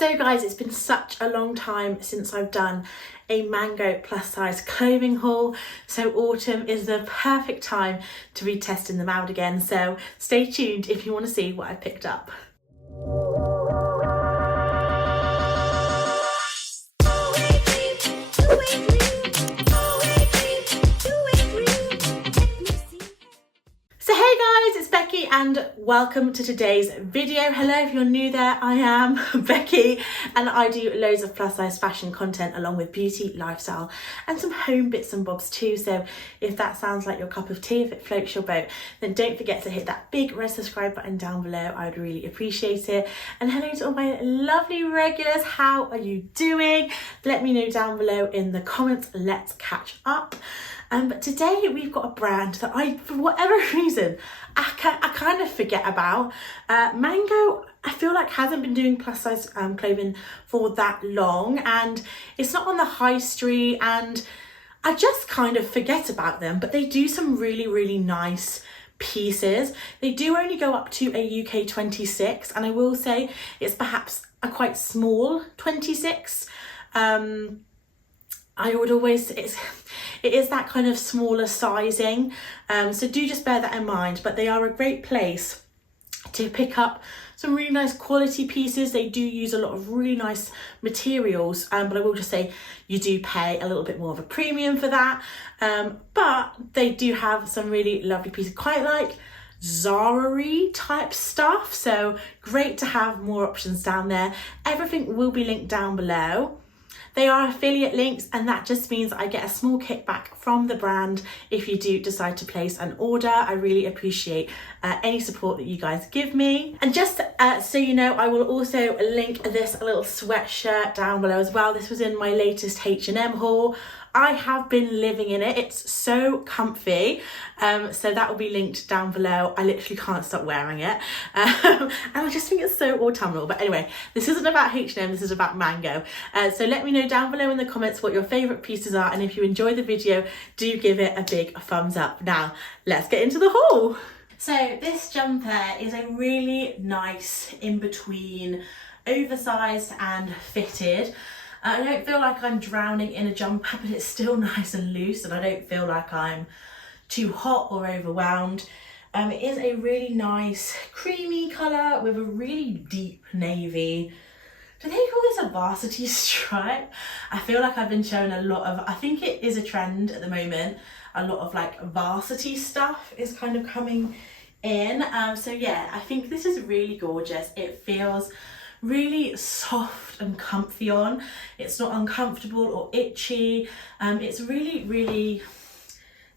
So guys, it's been such a long time since I've done a Mango plus size clothing haul, so autumn is the perfect time to be testing them out again, so stay tuned if you want to see what I picked up. And welcome to today's video. Hello, if you're new there, I am Becky and I do loads of plus size fashion content along with beauty, lifestyle and some home bits and bobs too. So if that sounds like your cup of tea, if it floats your boat, then don't forget to hit that big red subscribe button down below. I'd really appreciate it. And hello to all my lovely regulars. How are you doing? Let me know down below in the comments. Let's catch up. But today we've got a brand that for whatever reason, I kind of forget about. Mango, I feel like hasn't been doing plus size clothing for that long, and it's not on the high street, and I just kind of forget about them, but they do some really, really nice pieces. They do only go up to a UK 26, and I will say it's perhaps a quite small 26. I would always, it is that kind of smaller sizing, so do just bear that in mind, but they are a great place to pick up some really nice quality pieces. They do use a lot of really nice materials, but I will just say you do pay a little bit more of a premium for that, but they do have some really lovely pieces, quite like Zara-y type stuff, so great to have more options down there. Everything will be linked down below. They are affiliate links, and that just means I get a small kickback from the brand if you do decide to place an order. I really appreciate any support that you guys give me. And just so you know, I will also link this little sweatshirt down below as well. This was in my latest H&M haul. I have been living in it. It's so comfy. So that will be linked down below. I literally can't stop wearing it. And I just think it's so autumnal. But anyway, this isn't about H&M, this is about Mango. So let me know down below in the comments what your favourite pieces are. And if you enjoy the video, do give it a big thumbs up. Now, let's get into the haul. So this jumper is a really nice in-between oversized and fitted. I don't feel like I'm drowning in a jumper, but it's still nice and loose, and I don't feel like I'm too hot or overwhelmed. It is a really nice creamy colour with a really deep navy. Do they call this a varsity stripe? I feel like I've been showing a lot of, I think it is a trend at the moment, a lot of like varsity stuff is kind of coming in. So yeah, I think this is really gorgeous. It feels really soft and comfy on. It's not uncomfortable or itchy. It's really, really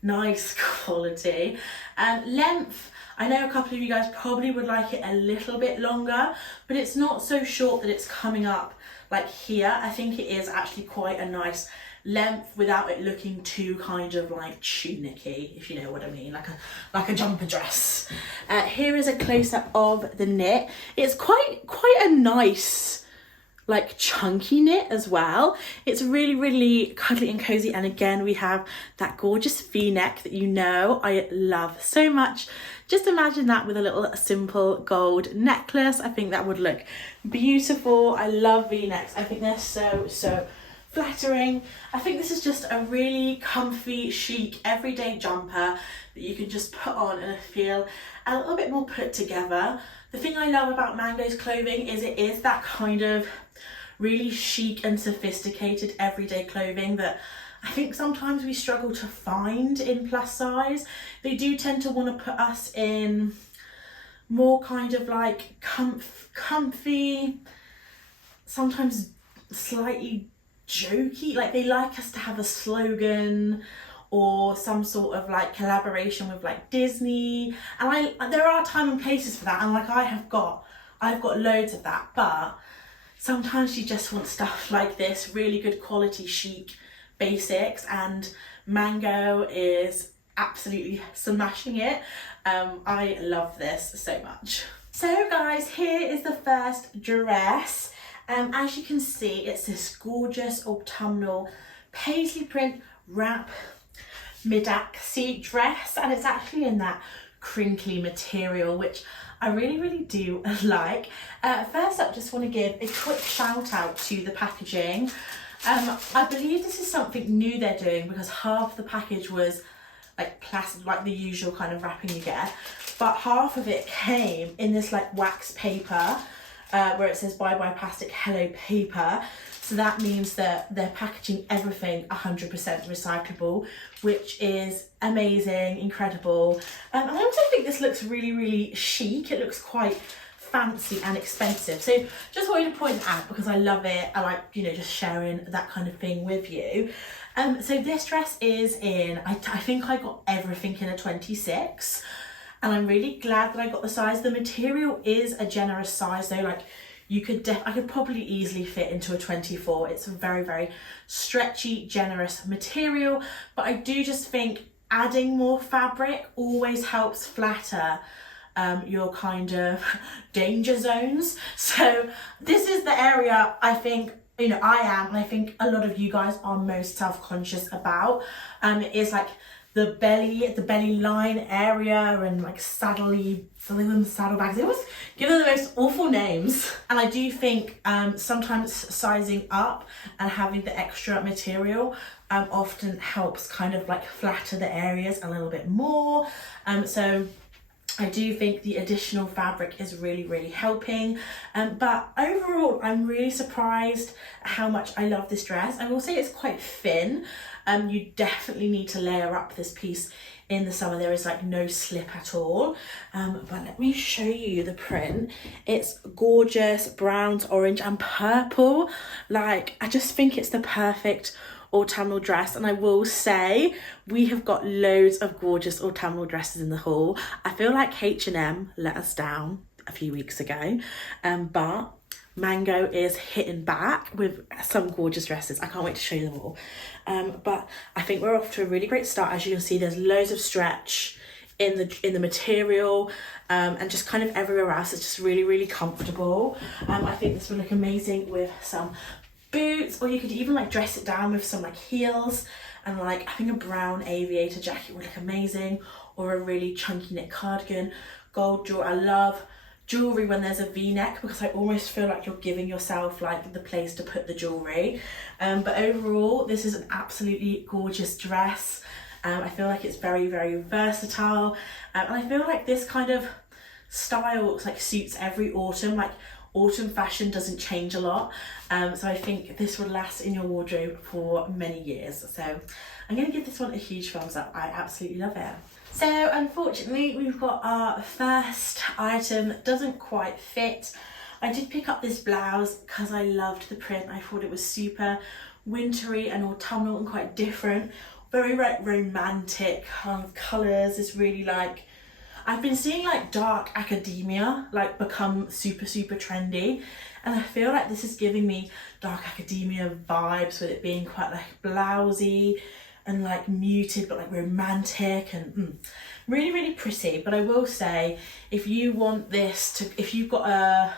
nice quality. Length, I know a couple of you guys probably would like it a little bit longer, but it's not so short that it's coming up like here. I think it is actually quite a nice length without it looking too kind of like tunicky, if you know what I mean, like a jumper dress. Here is a close-up of the knit. It's quite a nice like chunky knit as well. It's really, really cuddly and cozy, and again we have that gorgeous v-neck that you know I love so much. Just imagine that with a little simple gold necklace. I think that would look beautiful. I love v-necks. I think they're so flattering. I think this is just a really comfy, chic, everyday jumper that you can just put on and feel a little bit more put together. The thing I love about Mango's clothing is it is that kind of really chic and sophisticated everyday clothing that I think sometimes we struggle to find in plus size. They do tend to want to put us in more kind of like comfy, sometimes slightly jokey, like they like us to have a slogan or some sort of like collaboration with like Disney, and there are time and places for that, and like I've got loads of that, but sometimes you just want stuff like this, really good quality chic basics, and Mango is absolutely smashing it. I love this so much. So guys, here is the first dress. As you can see, it's this gorgeous autumnal paisley print wrap midi dress, and it's actually in that crinkly material, which I really do like. First up, just want to give a quick shout out to the packaging. I believe this is something new they're doing, because half the package was like plastic, like the usual kind of wrapping you get, but half of it came in this like wax paper, where it says bye bye plastic, hello paper. So that means that they're packaging everything 100% recyclable, which is amazing, incredible. And I also think this looks really chic. It looks quite fancy and expensive. So just wanted to point that out because I love it. I like, you know, just sharing that kind of thing with you. So this dress is in, I think I got everything in a 26, and I'm really glad that I got the size. The material is a generous size though, like I could probably easily fit into a 24. It's a very stretchy, generous material, but I do just think adding more fabric always helps flatter your kind of danger zones. So this is the area I think, you know, I am, and I think a lot of you guys are most self-conscious about. It is like the belly line area, and like saddlebags. They always give them the most awful names. And I do think sometimes sizing up and having the extra material often helps kind of like flatter the areas a little bit more. So I do think the additional fabric is really helping. But overall, I'm really surprised at how much I love this dress. I will say it's quite thin. You definitely need to layer up this piece in the summer. There is like no slip at all. But let me show you the print. It's gorgeous, browns, orange and purple. Like, I just think it's the perfect autumnal dress. And I will say we have got loads of gorgeous autumnal dresses in the haul. I feel like H&M let us down a few weeks ago, but Mango is hitting back with some gorgeous dresses. I can't wait to show you them all. But I think we're off to a really great start. As you can see, there's loads of stretch in the material, and just kind of everywhere else. It's just really comfortable. I think this will look amazing with some boots, or you could even like dress it down with some like heels, and like I think a brown aviator jacket would look amazing, or a really chunky knit cardigan. Gold jewelry. I love jewelry when there's a v-neck, because I almost feel like you're giving yourself like the place to put the jewelry. But overall, this is an absolutely gorgeous dress. I feel like it's very versatile, and I feel like this kind of style like suits every autumn. Like, autumn fashion doesn't change a lot, so I think this would last in your wardrobe for many years. So I'm going to give this one a huge thumbs up. I absolutely love it. So unfortunately, we've got our first item that doesn't quite fit. I did pick up this blouse because I loved the print. I thought it was super wintry and autumnal and quite different. Very romantic colours. It's really like, I've been seeing like dark academia like become super trendy, and I feel like this is giving me dark academia vibes, with it being quite like blousey and like muted but like romantic and really pretty. But I will say, if you want this to, if you've got a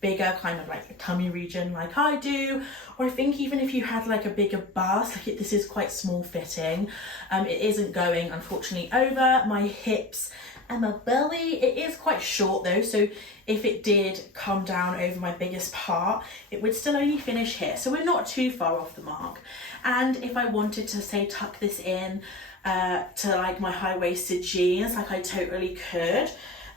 bigger kind of like a tummy region like I do, or I think even if you had like a bigger bust, like this is quite small fitting. It isn't going, unfortunately, over my hips and my belly. It is quite short though, so if it did come down over my biggest part, it would still only finish here, so we're not too far off the mark. And if I wanted to say tuck this in to like my high-waisted jeans, like I totally could.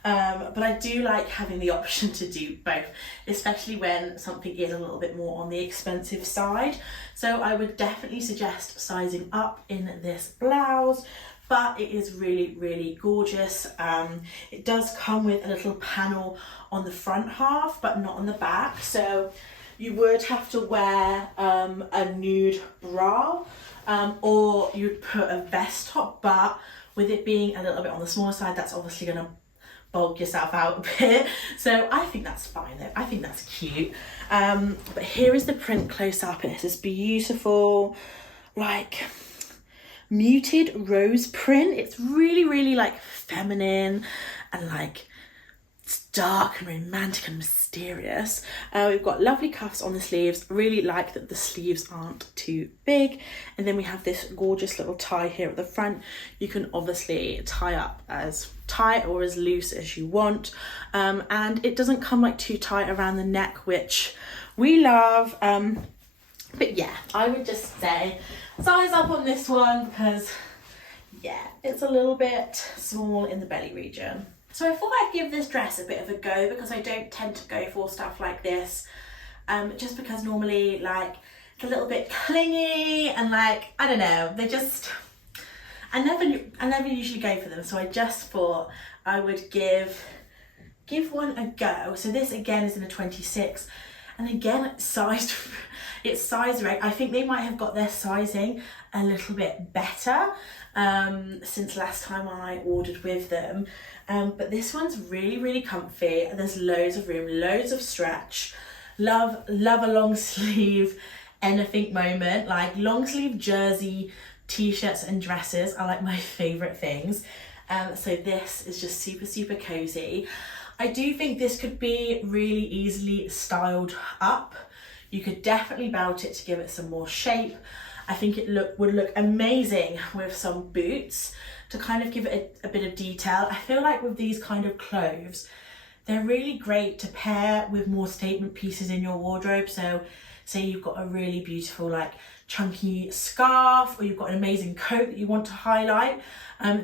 But I do like having the option to do both, especially when something is a little bit more on the expensive side. So I would definitely suggest sizing up in this blouse, but it is really gorgeous. It does come with a little panel on the front half, but not on the back. So you would have to wear a nude bra, or you'd put a vest top, but with it being a little bit on the smaller side, that's obviously gonna bulk yourself out a bit. So I think that's fine though. I think that's cute. But here is the print close up. It's this beautiful, like, muted rose print. It's really like feminine and like It's dark and romantic and mysterious. We've got lovely cuffs on the sleeves. Really like that the sleeves aren't too big. And then we have this gorgeous little tie here at the front. You can obviously tie up as tight or as loose as you want. And it doesn't come like too tight around the neck, which we love. But yeah, I would just say size up on this one because yeah, it's a little bit small in the belly region. So I thought I'd give this dress a bit of a go because I don't tend to go for stuff like this. Just because normally like it's a little bit clingy and like, I don't know, they just, I never usually go for them. So I just thought I would give one a go. So this again is in a 26 and again it's size right. I think they might have got their sizing a little bit better since last time I ordered with them. But this one's really comfy. There's loads of room, loads of stretch. Love a long sleeve anything moment. Like long sleeve jersey t-shirts and dresses are like my favorite things. So this is just super cozy. I do think this could be really easily styled up. You could definitely belt it to give it some more shape. I think it would look amazing with some boots to kind of give it a bit of detail. I feel like with these kind of clothes, they're really great to pair with more statement pieces in your wardrobe. So say you've got a really beautiful like chunky scarf or you've got an amazing coat that you want to highlight.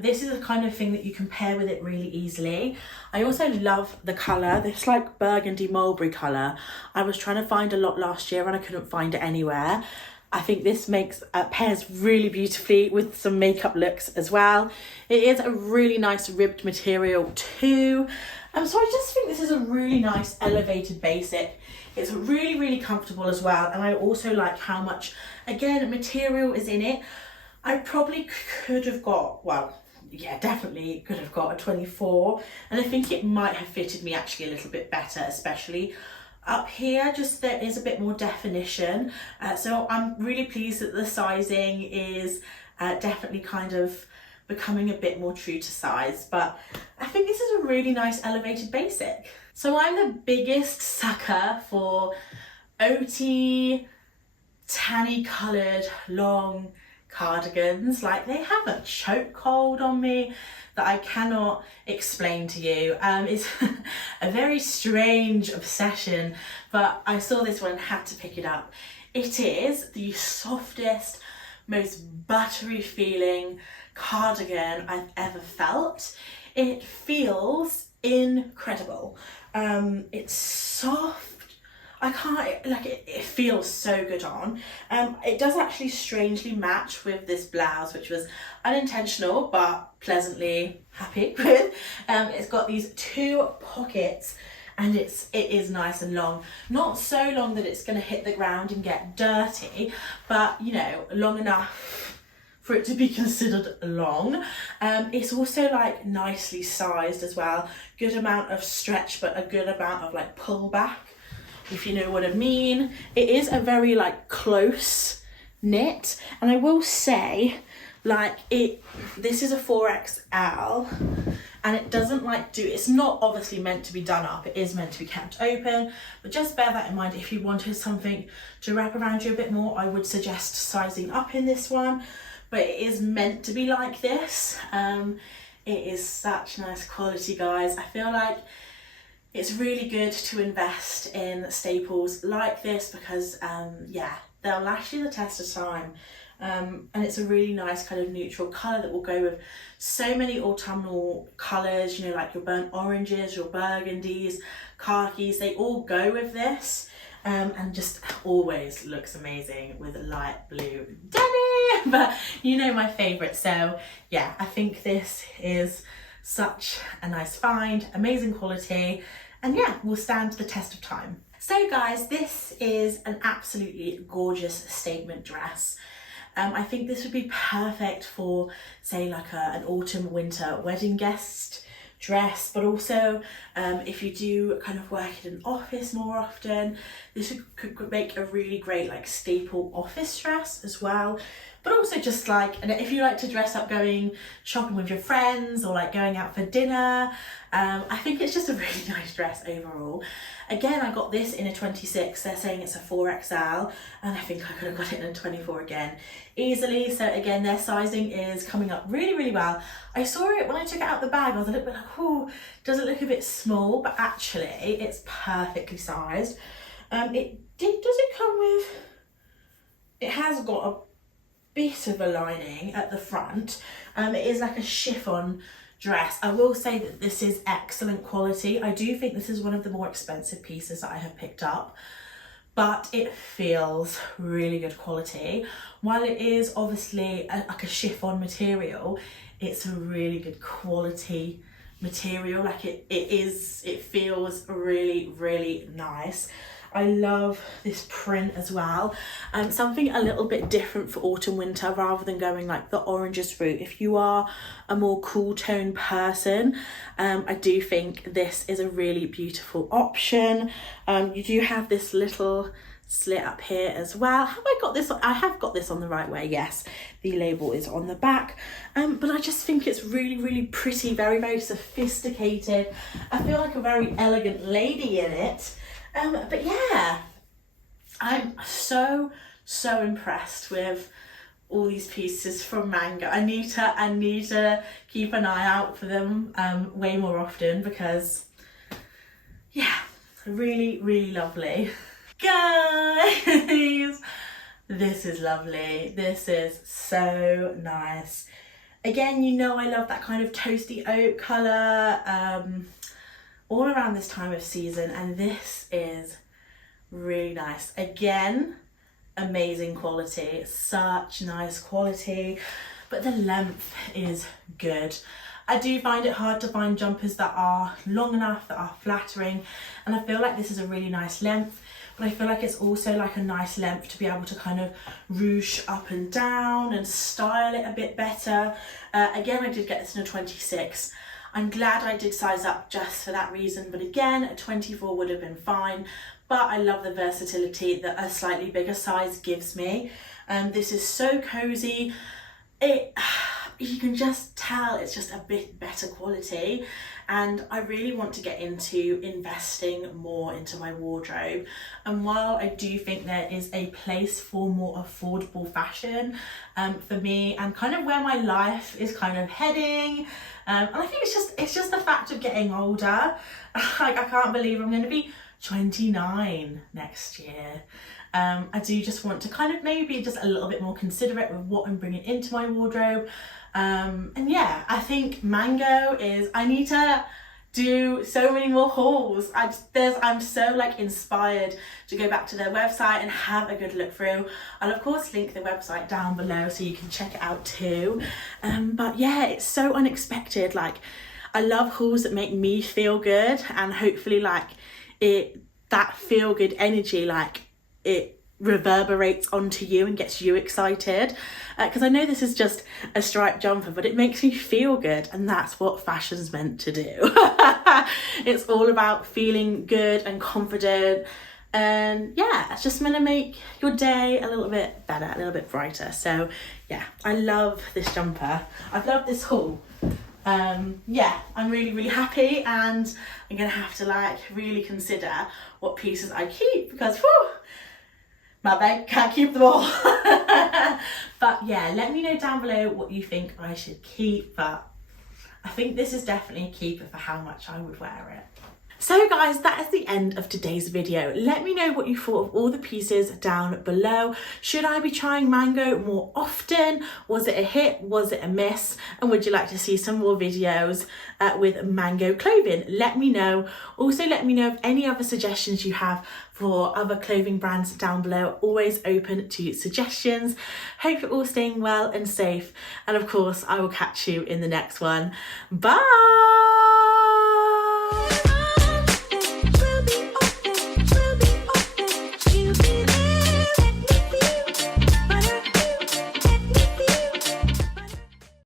This is the kind of thing that you can pair with it really easily. I also love the colour, this like burgundy mulberry colour. I was trying to find a lot last year and I couldn't find it anywhere. I think this pairs really beautifully with some makeup looks as well. It is a really nice ribbed material too. So I just think this is a really nice elevated basic. It's really comfortable as well. And I also like how much, again, material is in it. I probably could have got, well, yeah, definitely could have got a 24. And I think it might have fitted me actually a little bit better, especially up here, just there is a bit more definition. So I'm really pleased that the sizing is definitely kind of becoming a bit more true to size, but I think this is a really nice elevated basic. So I'm the biggest sucker for OT tanny coloured long cardigans. Like they have a chokehold on me that I cannot explain to you. It's a very strange obsession, but I saw this one and had to pick it up. It is the softest, most buttery feeling cardigan I've ever felt. It feels incredible. It's soft. I can't, like it feels so good on. It does actually strangely match with this blouse, which was unintentional but pleasantly happy with. It's got these two pockets and it is nice and long. Not so long that it's going to hit the ground and get dirty, but you know, long enough for it to be considered long. It's also like nicely sized as well. Good amount of stretch, but a good amount of like pull back, if you know what I mean. It is a very like close knit, and I will say like this is a 4XL and it doesn't like it's not obviously meant to be done up, it is meant to be kept open, but just bear that in mind. If you wanted something to wrap around you a bit more, I would suggest sizing up in this one, but it is meant to be like this. It is such nice quality, guys. I feel like it's really good to invest in staples like this because yeah, they'll last you the test of time. And it's a really nice kind of neutral colour that will go with so many autumnal colours, you know, like your burnt oranges, your burgundies, khakis, they all go with this. And just always looks amazing with a light blue denim, but you know my favourite. So yeah, I think this is such a nice find, amazing quality, and yeah, will stand the test of time. So guys, this is an absolutely gorgeous statement dress. I think this would be perfect for, say, like an autumn winter wedding guest dress, but also if you do kind of work in an office more often, this could make a really great like staple office dress as well. but also just like, and if you like to dress up going shopping with your friends or like going out for dinner, I think it's just a really nice dress overall. Again, I got this in a 26, they're saying it's a 4XL, and I think I could have got it in a 24 again easily. So again, their sizing is coming up really well. I saw it when I took it out the bag, I was a little bit like, oh, does it look a bit small? But actually it's perfectly sized. Does it come with, it has got a bit of a lining at the front. It is like a chiffon dress. I will say that this is excellent quality. I do think this is one of the more expensive pieces that I have picked up, but it feels really good quality. While it is obviously like a chiffon material, it's a really good quality material. Like it feels really nice. I love this print as well. Something a little bit different for autumn winter rather than going like the orangest route. If you are a more cool tone person, I do think this is a really beautiful option. You do have this little slit up here as well. Have I got this? I have got this on the right way. Yes, the label is on the back. But I just think it's really pretty, very sophisticated. I feel like a very elegant lady in it. But yeah, I'm so impressed with all these pieces from Mango. I need to keep an eye out for them way more often, because yeah, really lovely. Guys, this is lovely. This is so nice. Again, you know I love that kind of toasty oak colour all around this time of season, and this is really nice. Again, amazing quality, such nice quality, but the length is good. I do find it hard to find jumpers that are long enough, that are flattering, and I feel like this is a really nice length, but I feel like it's also like a nice length to be able to kind of ruche up and down and style it a bit better. Again, I did get this in a 26. I'm glad I did size up just for that reason, but again, a 24 would have been fine. But I love the versatility that a slightly bigger size gives me. This is so cozy. You can just tell it's just a bit better quality, and I really want to get into investing more into my wardrobe. And while I do think there is a place for more affordable fashion for me, and kind of where my life is kind of heading, and I think it's just the fact of getting older. Like, I can't believe I'm going to be 29 next year. I do just want to kind of maybe just a little bit more considerate with what I'm bringing into my wardrobe. And yeah, I think Mango is, I need to do so many more hauls. I'm so like inspired to go back to their website and have a good look through. I'll of course link the website down below so you can check it out too. But yeah, it's so unexpected. Like, I love hauls that make me feel good, and hopefully like that feel good energy, like it reverberates onto you and gets you excited, because I know this is just a striped jumper, but it makes me feel good, and that's what fashion's meant to do. It's all about feeling good and confident, and yeah, it's just meant to make your day a little bit better, a little bit brighter. So yeah, I love this jumper. I've loved this haul. Yeah, I'm really happy, and I'm gonna have to like really consider what pieces I keep, because whew, my bank can't keep them all. But yeah, let me know down below what you think I should keep, but I think this is definitely a keeper for how much I would wear it. So guys, that is the end of today's video. Let me know what you thought of all the pieces down below. Should I be trying Mango more often? Was it a hit? Was it a miss? And would you like to see some more videos with Mango clothing? Let me know. Also, let me know of any other suggestions you have for other clothing brands down below. Always open to suggestions. Hope you're all staying well and safe. And of course, I will catch you in the next one. Bye!